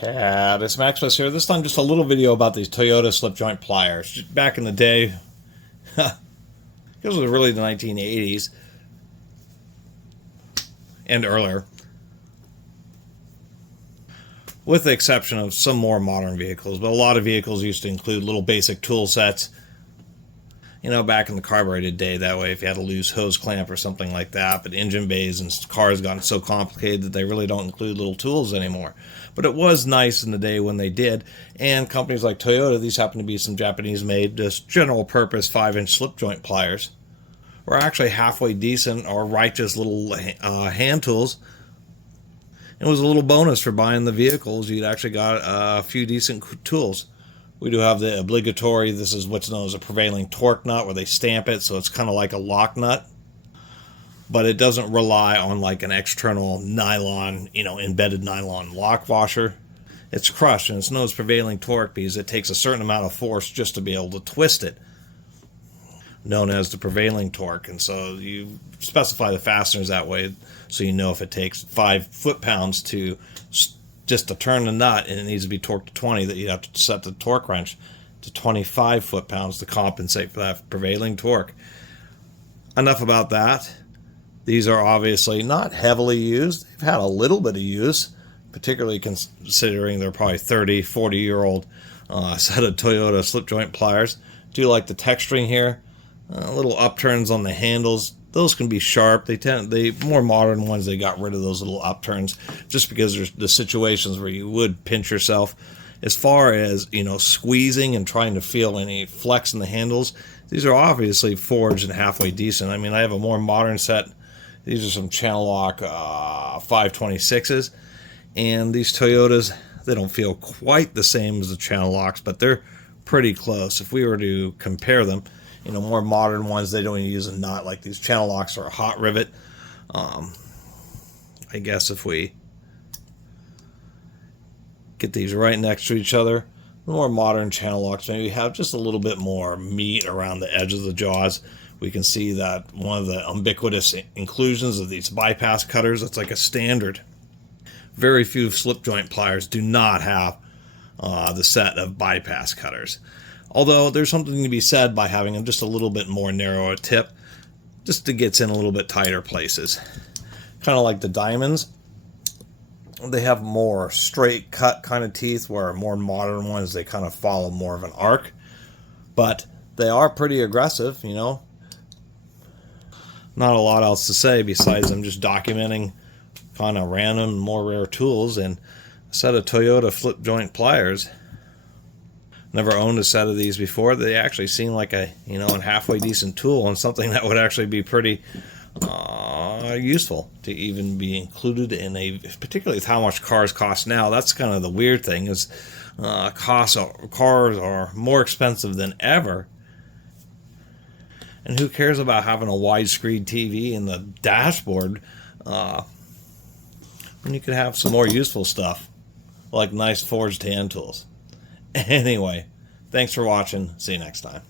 Catus, Maximus here. This time just a little video about these Toyota slip joint pliers. Back in the day, it was really the 1980s and earlier, with the exception of some more modern vehicles. But a lot of vehicles used to include little basic tool sets. You know, back in the carbureted day, that way if you had a loose hose clamp or something like that. But engine bays and cars gotten so complicated that they really don't include little tools anymore. But it was nice in the day when they did. And companies like Toyota, these happen to be some Japanese-made, just general purpose 5-inch slip joint pliers, were actually halfway decent or righteous little hand tools. It was a little bonus for buying the vehicles. You'd actually got a few decent tools. We do have the obligatory, this is what's known as a prevailing torque nut, where they stamp it, so it's kind of like a lock nut. But it doesn't rely on like an external nylon, embedded nylon lock washer. It's crushed, and it's known as prevailing torque because it takes a certain amount of force just to be able to twist it, known as the prevailing torque. And so you specify the fasteners that way, so you know if it takes 5 foot-pounds to just to turn the nut and it needs to be torqued to 20, that you have to set the torque wrench to 25 foot-pounds to compensate for that prevailing torque. Enough about that. These are obviously not heavily used. They've had a little bit of use, particularly considering they're probably 30, 40-year-old set of Toyota slip joint pliers. Do you like the texturing here? Little upturns on the handles. Those can be sharp. The more modern ones, they got rid of those little upturns just because there's the situations where you would pinch yourself. As far as, squeezing and trying to feel any flex in the handles, these are obviously forged and halfway decent. I mean, I have a more modern set. These are some channel lock 526s, and these Toyotas, they don't feel quite the same as the channel locks, but they're pretty close. If we were to compare them, more modern ones, they don't even use a nut. Like these channel locks are a hot rivet. I guess if we get these right next to each other, the more modern channel locks maybe have just a little bit more meat around the edge of the jaws. We can see that one of the ubiquitous inclusions of these bypass cutters, it's like a standard. Very few slip joint pliers do not have the set of bypass cutters. Although there's something to be said by having them just a little bit more narrow a tip, just to get in a little bit tighter places. Kind of like the diamonds. They have more straight cut kind of teeth, where more modern ones, they kind of follow more of an arc. But they are pretty aggressive, Not a lot else to say besides them just documenting kind of random, more rare tools and a set of Toyota flip joint pliers. Never owned a set of these before. They actually seem like a halfway decent tool, and something that would actually be pretty useful to even be included in particularly with how much cars cost now. That's kind of the weird thing, is cars are more expensive than ever. And who cares about having a widescreen TV in the dashboard when you could have some more useful stuff like nice forged hand tools? Anyway, thanks for watching. See you next time.